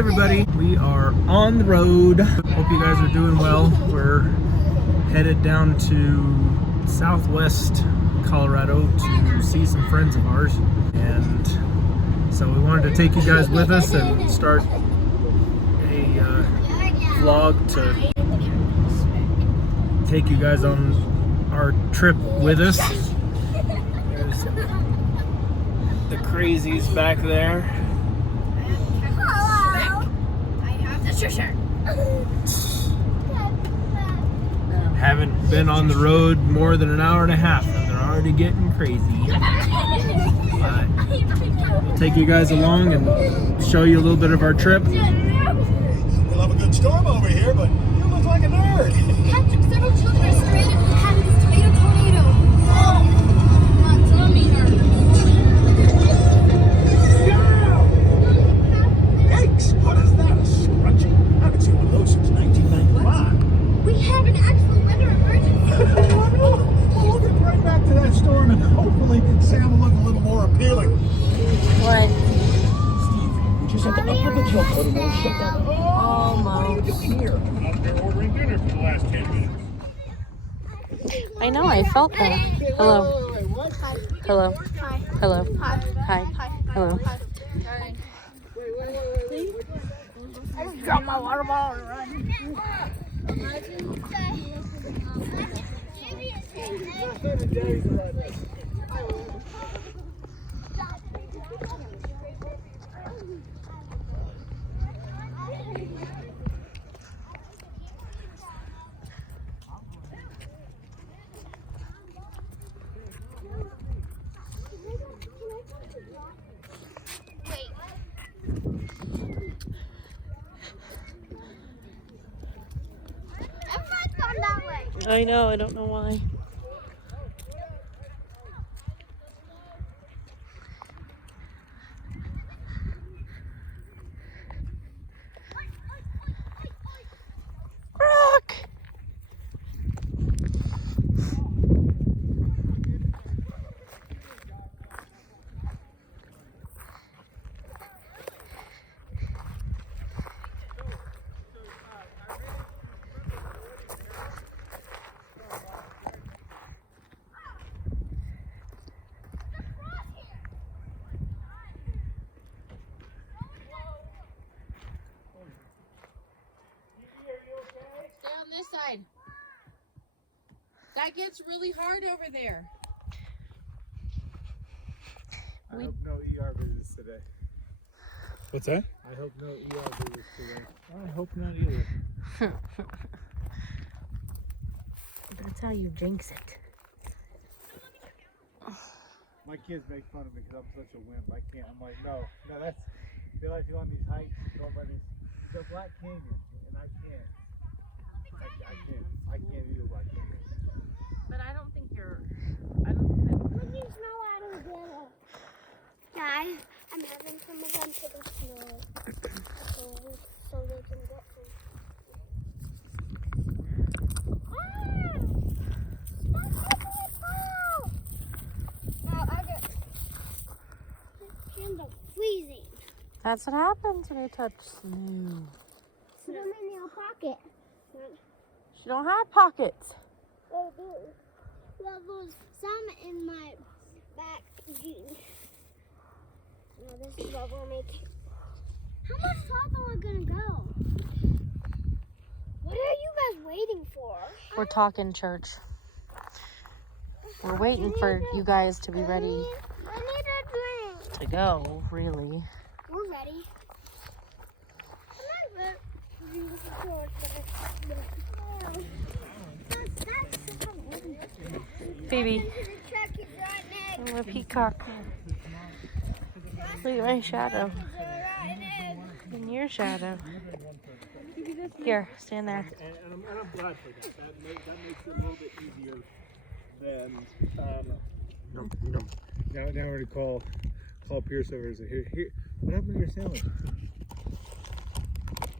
everybody, we are on the road. Hope you guys are doing well. We're headed down to southwest Colorado to see some friends of ours, and so we wanted to take you guys with us and start a vlog to take you guys on our trip with us. There's the crazies back there. Haven't been on the road more than an hour and a half and they're already getting crazy. But we'll take you guys along and show you a little bit of our trip. We'll have a good storm over here, but you look like a nerd. Several children are stranded in the path of this tomato tornado. Not zombie nerd. Yikes! What is that? A scrunchie? I haven't seen one of those since 1995. We have an actual weather emergency. Well, we'll get right back to that storm and hopefully Sam will look a little more appealing. What? Steve, we just had to up the kill code and we'll shut down. Oh, what are you doing here? I've been ordering dinner for the last 10 minutes. I know, I felt that. Hello. Hello. Hello. Hi. Hello. I just dropped my water bottle and run. I know, I don't know why. Rock! This side. That gets really hard over there. I hope no ER visits today. What's that? I hope no ER visits today. I hope not either. That's how you jinx it. My kids make fun of me because I'm such a wimp. I can't. I'm like, no, that's, they like to go on these hikes, go by this, the Black Canyon, and I can't. I can't do the Black Canyon. But I don't think I don't think that. Look, there's snow out of there. Yeah, I'm having some of them to the snow. So they can get some. Now I got hands are freezing. That's what happens when you touch snow. Put them in your pocket. She don't have pockets. I do. Well, there's some in my back jeans. Now this is what we're making. How much farther are we gonna go? What are you guys waiting for? We're talking church. We're waiting for you guys to be ready I need a drink. to go, really. We're ready. Baby, I'm a peacock. Look at my shadow. And your shadow. Here, stand there. And I'm glad for that. That makes it a little bit easier than, now we're going to call Pierce over and say, here, what happened to your sandwich?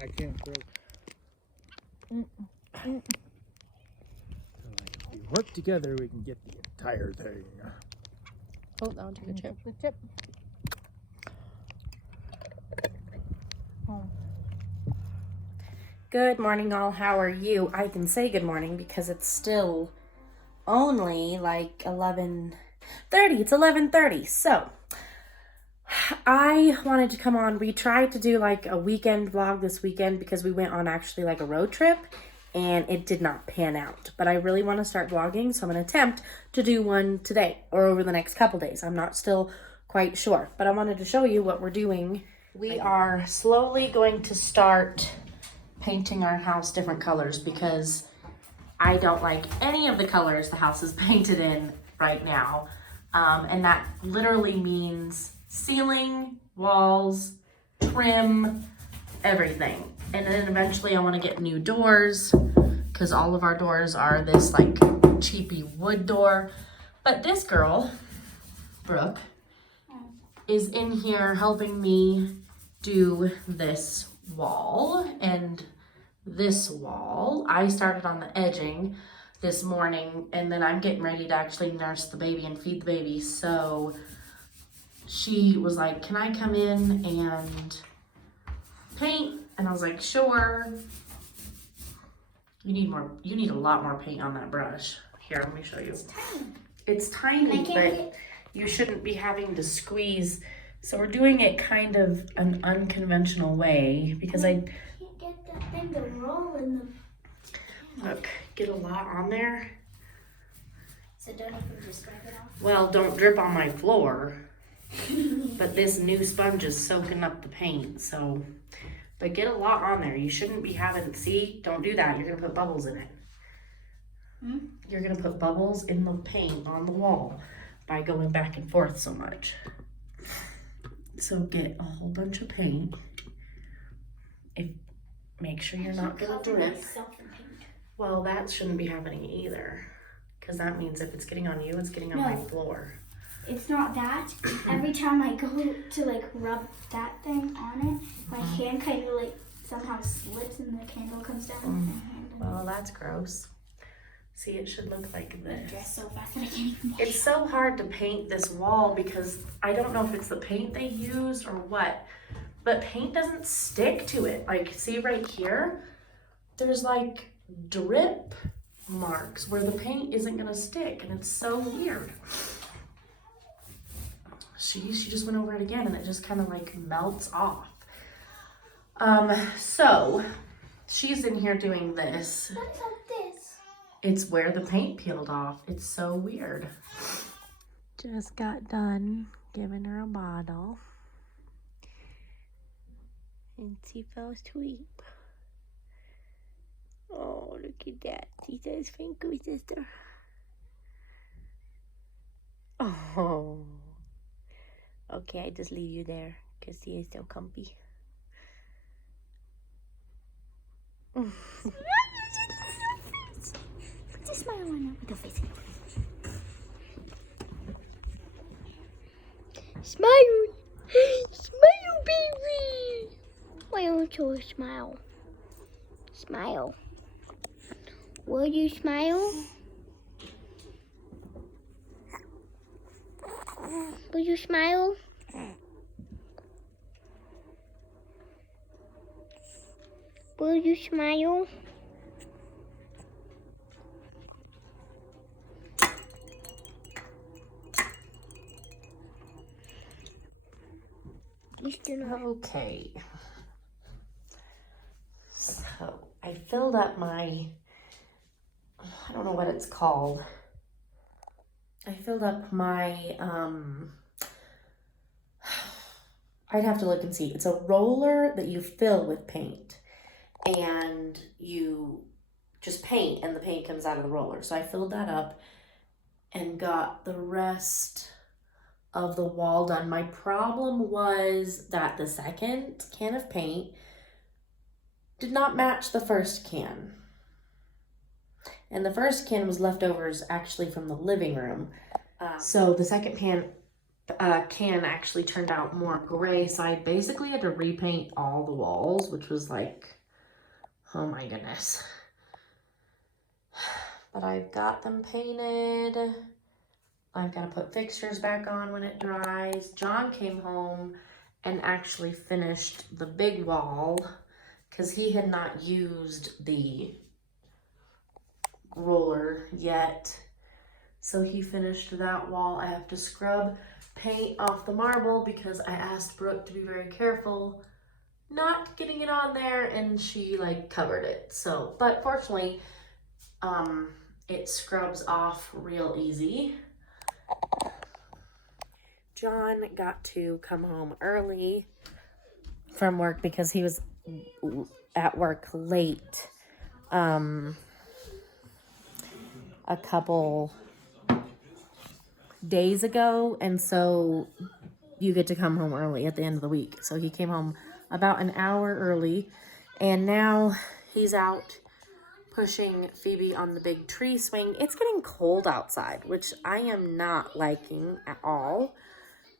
I can't throw. If we work together, we can get the entire thing. Oh, that one took a chip. The chip. Oh. Good morning, all. How are you? I can say good morning because it's still only like 11:30. It's 11:30. So I wanted to come on. We tried to do like a weekend vlog this weekend because we went on actually like a road trip and it did not pan out. But I really want to start vlogging, so I'm going to attempt to do one today or over the next couple days. I'm not still quite sure, but I wanted to show you what we're doing. We are slowly going to start painting our house different colors because I don't like any of the colors the house is painted in right now. And that literally means ceiling, walls, trim, everything. And then eventually I want to get new doors because all of our doors are this like cheapy wood door. But this girl, Brooke, is in here helping me do this wall and this wall. I started on the edging this morning and then I'm getting ready to actually nurse the baby and feed the baby. So she was like, can I come in and paint? And I was like, sure. You need a lot more paint on that brush. Here, let me show you. It's tiny, but you shouldn't be having to squeeze. So we're doing it kind of an unconventional way because I can't get that thing to roll in the... Look, get a lot on there. So don't even just wipe it off? Well, don't drip on my floor. But this new sponge is soaking up the paint, so. But get a lot on there. You shouldn't be having, see, don't do that. You're gonna put bubbles in it. You're gonna put bubbles in the paint on the wall by going back and forth so much. So get a whole bunch of paint. Make sure you're not gonna drip. Well, that shouldn't be happening either. Because that means if it's getting on you, it's getting on my floor. It's not that. Every time I go to like rub that thing on it, my hand kind of like somehow slips and the candle comes down. Well, that's gross. See, it should look like this. Dress so fast that I can't even wash. It's so hard to paint this wall because I don't know if it's the paint they used or what, but paint doesn't stick to it. Like, see right here, there's like drip marks where the paint isn't gonna stick, and it's so weird. She just went over it again and it just kind of like melts off. So she's in here doing this. What about this? It's where the paint peeled off. It's so weird. Just got done giving her a bottle. And she fell asleep. Oh, look at that. She says, thank you, sister. Oh. Okay, I just leave you there because she is so comfy. Put a smile on her face. Smile! Smile, baby! Why don't you smile? Smile. Will you smile? Will you smile? Will you smile? Okay. So I filled up my, I don't know what it's called. I filled up my, I'd have to look and see. It's a roller that you fill with paint and you just paint and the paint comes out of the roller. So I filled that up and got the rest of the wall done. My problem was that the second can of paint did not match the first can. And the first can was leftovers actually from the living room. So the second can actually turned out more gray. So I basically had to repaint all the walls, which was like, oh my goodness. But I've got them painted. I've got to put fixtures back on when it dries. John came home and actually finished the big wall because he had not used the roller yet. So he finished that wall. I have to scrub paint off the marble because I asked Brooke to be very careful not getting it on there, and she like covered it. So, but fortunately, it scrubs off real easy. John got to come home early from work because he was at work late a couple days ago, and so you get to come home early at the end of the week. So he came home about an hour early, and now he's out pushing Phoebe on the big tree swing. It's getting cold outside, which I am not liking at all.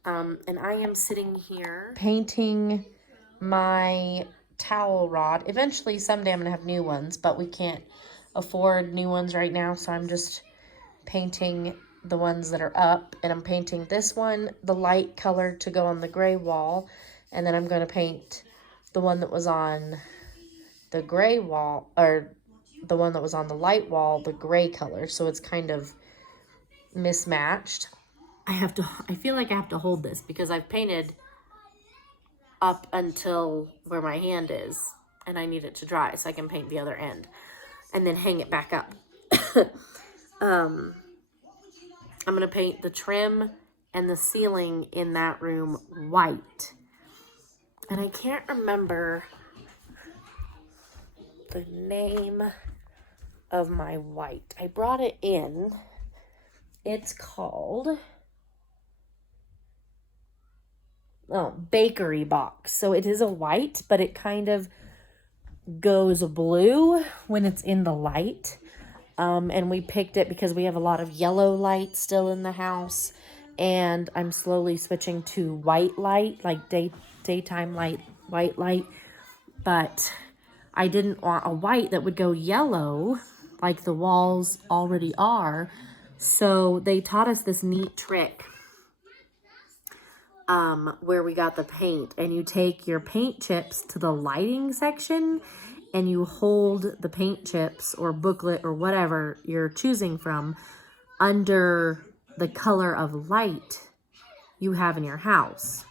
And I am sitting here painting my towel rod. Eventually, someday I'm gonna have new ones, but we can't afford new ones right now, so I'm just painting the ones that are up, and I'm painting this one the light color to go on the gray wall, and then I'm going to paint the one that was on the gray wall, or the one that was on the light wall, the gray color, so it's kind of mismatched. I feel like I have to hold this because I've painted up until where my hand is, and I need it to dry so I can paint the other end and then hang it back up. I'm going to paint the trim and the ceiling in that room white. And I can't remember the name of my white. I brought it in. It's called Bakery Box. So it is a white, but it kind of goes blue when it's in the light. And we picked it because we have a lot of yellow light still in the house, and I'm slowly switching to white light, like daytime light, white light, but I didn't want a white that would go yellow like the walls already are. So they taught us this neat trick where we got the paint, and you take your paint chips to the lighting section and you hold the paint chips or booklet or whatever you're choosing from under the color of light you have in your house.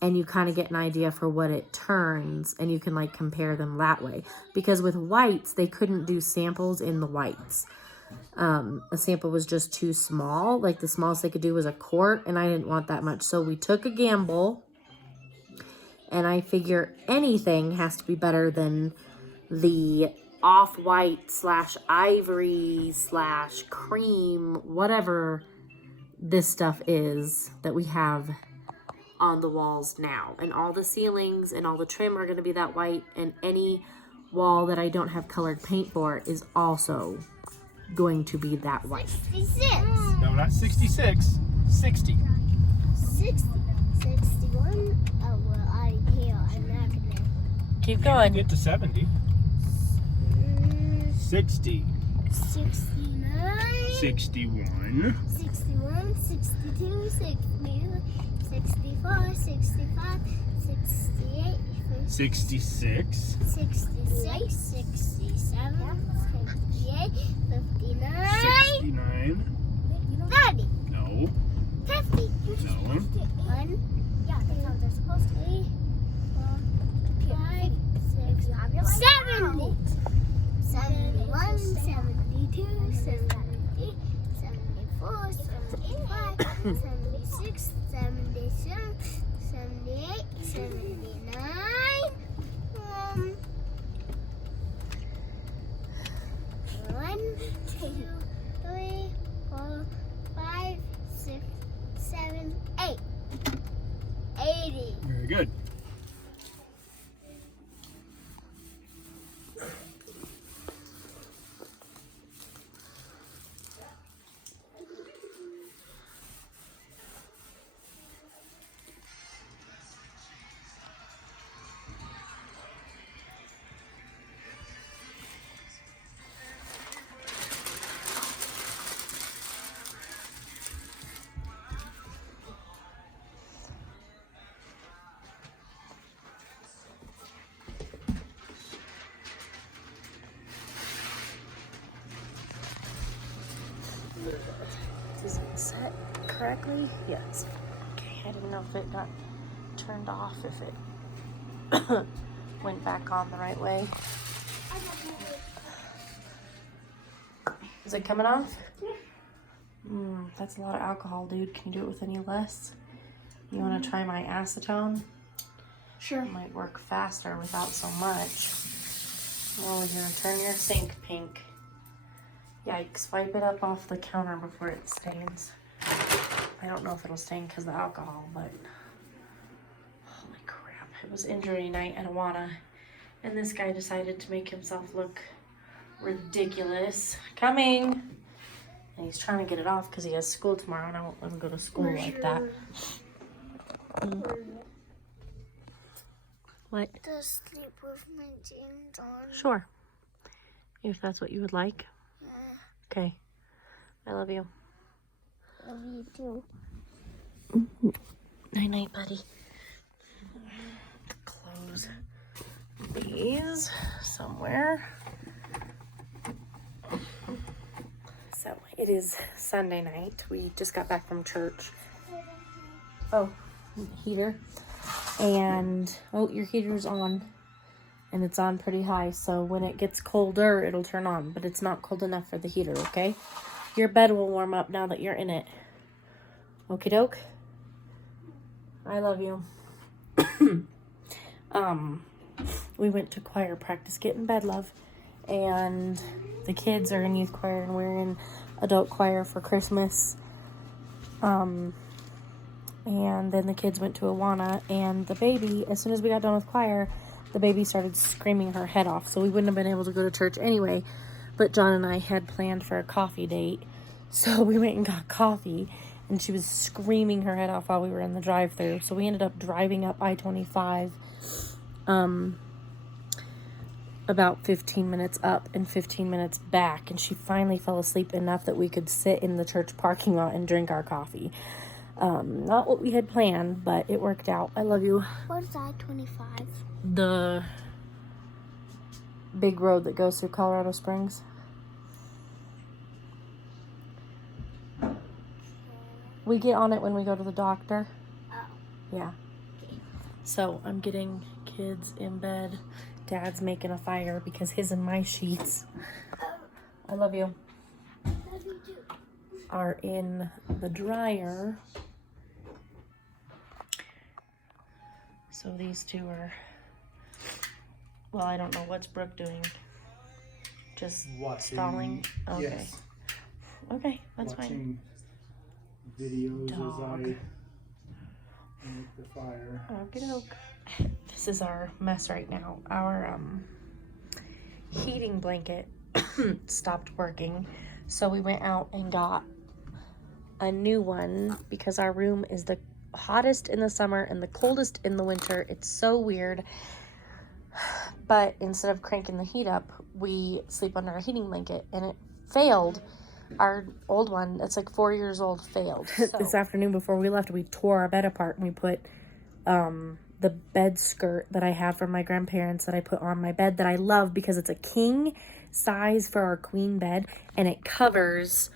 And you kind of get an idea for what it turns, and you can like compare them that way. Because with whites, they couldn't do samples in the whites. A sample was just too small. Like the smallest they could do was a quart, and I didn't want that much. So we took a gamble. And I figure anything has to be better than the off-white / ivory / cream, whatever this stuff is that we have on the walls now. And all the ceilings and all the trim are going to be that white. And any wall that I don't have colored paint for is also going to be that white. 66. No, not 66. 60. 60. 61. Oh, well, I'm not gonna. Keep going. Get to 70. 60. 69. 61. 61. 62. 64. 65. 68. 66. 66. 67. 68. 59. 69. 30. No. 50. No. 1. Yeah, that's how they're supposed to be. 5, 6, 70. 71, 72, 73, 74, 75, 76, 77, 78, 79. 1, 2, 3, 4, 5, 6, 7, 8. 80. Very good. Is it set correctly? Yes. Okay, I didn't know if it got turned off, if it went back on the right way. Is it coming off? That's a lot of alcohol, dude. Can you do it with any less? You want to try my acetone? Sure. It might work faster without so much. Oh, you're gonna turn your sink pink. Yikes, wipe it up off the counter before it stains. I don't know if it'll stain because of the alcohol, but holy crap. It was injury night at Awana, and this guy decided to make himself look ridiculous. Coming! And he's trying to get it off because he has school tomorrow, and I won't let him go to school like that. What? To sleep with my jeans on. Sure. If that's what you would like. Okay. I love you. Love you too. Night night, buddy. Close these somewhere. So it is Sunday night. We just got back from church. Oh, heater. And oh, your heater's on. And it's on pretty high, so when it gets colder, it'll turn on. But it's not cold enough for the heater, okay? Your bed will warm up now that you're in it. Okie doke? I love you. We went to choir practice. Get in bed, love. And the kids are in youth choir, and we're in adult choir for Christmas. And then the kids went to Awana, and the baby, as soon as we got done with choir, the baby started screaming her head off, so we wouldn't have been able to go to church anyway. But John and I had planned for a coffee date, so we went and got coffee, and she was screaming her head off while we were in the drive-thru. So we ended up driving up I-25, about 15 minutes up and 15 minutes back, and she finally fell asleep enough that we could sit in the church parking lot and drink our coffee. Not what we had planned, but it worked out. I love you. What is I-25? The big road that goes through Colorado Springs. We get on it when we go to the doctor. Oh. Yeah. So I'm getting kids in bed. Dad's making a fire because his and my sheets, I love you, Love you too. are in the dryer. So these two are, well, I don't know what's Brooke doing. Just Watching, stalling? Okay. Yes. Okay, that's fine. Videos Dog. as I make the fire. Okie doke. This is our mess right now. Our heating blanket stopped working, so we went out and got a new one because our room is the hottest in the summer and the coldest in the winter. It's so weird. But instead of cranking the heat up, we sleep under a heating blanket, and it failed. Our old one, that's like 4 years old, failed. So this afternoon before we left, we tore our bed apart, and we put the bed skirt that I have from my grandparents that I put on my bed that I love because it's a king size for our queen bed, and it covers,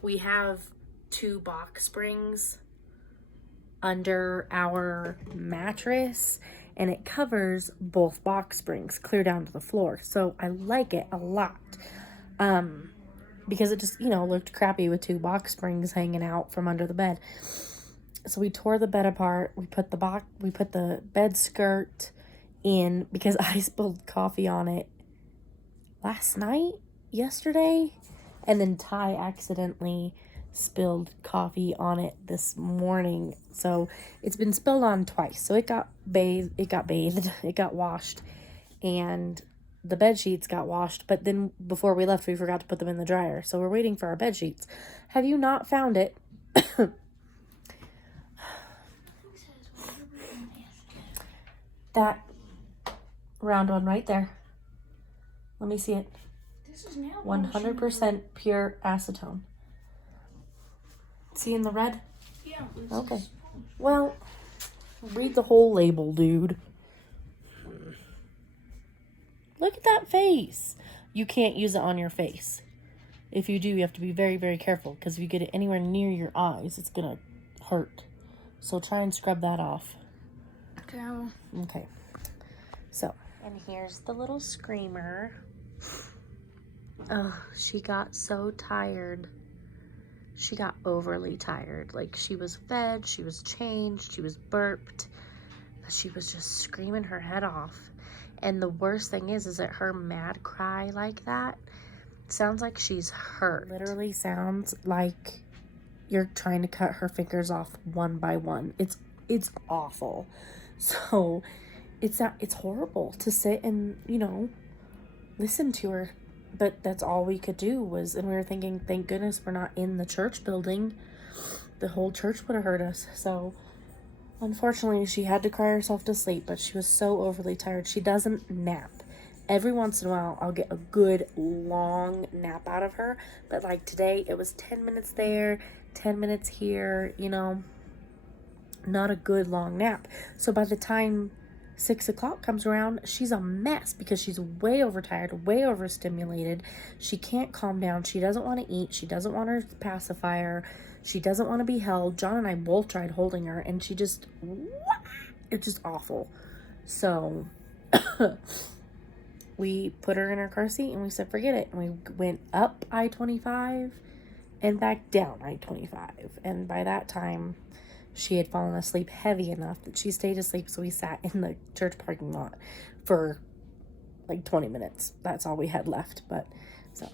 we have 2 box springs under our mattress, and it covers both box springs clear down to the floor. So I like it a lot. Because it just, looked crappy with 2 box springs hanging out from under the bed. So we tore the bed apart. We put the bed skirt in because I spilled coffee on it yesterday, and then Ty accidentally spilled coffee on it this morning. So it's been spilled on twice. So it got washed, and the bed sheets got washed, but then before we left, we forgot to put them in the dryer. So we're waiting for our bed sheets. Have you not found it? That round one right there. Let me see it. This is now 100% pure acetone. See in the red? Yeah. Okay. Well, read the whole label, dude. Look at that face. You can't use it on your face. if you do, you have to be very, very careful, because if you get it anywhere near your eyes, it's gonna hurt. So try and scrub that off. Okay. Okay. So, and here's the little screamer. Oh, she got so tired. She got overly tired. Like, she was fed, she was changed, she was burped, but she was just screaming her head off. And the worst thing is that her mad cry like that sounds like she's hurt. Literally sounds like you're trying to cut her fingers off one by one. It's awful. So it's horrible to sit and, you know, listen to her. But that's all we could do was, and we were thinking, thank goodness we're not in the church building. The whole church would have heard us. So unfortunately, she had to cry herself to sleep, but she was so overly tired. She doesn't nap. Every once in a while, I'll get a good long nap out of her. But like today, it was 10 minutes there, 10 minutes here, you know, not a good long nap. So by the time 6 o'clock comes around, she's a mess because she's way overtired, way overstimulated. She can't calm down. She doesn't want to eat. She doesn't want her pacifier. She doesn't want to be held. John and I both tried holding her, and she just, it's just awful. So we put her in her car seat and we said, forget it. And we went up I-25 and back down I-25. And by that time, she had fallen asleep heavy enough that she stayed asleep. So we sat in the church parking lot for like 20 minutes. That's all we had left. But so